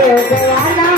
我的阳光。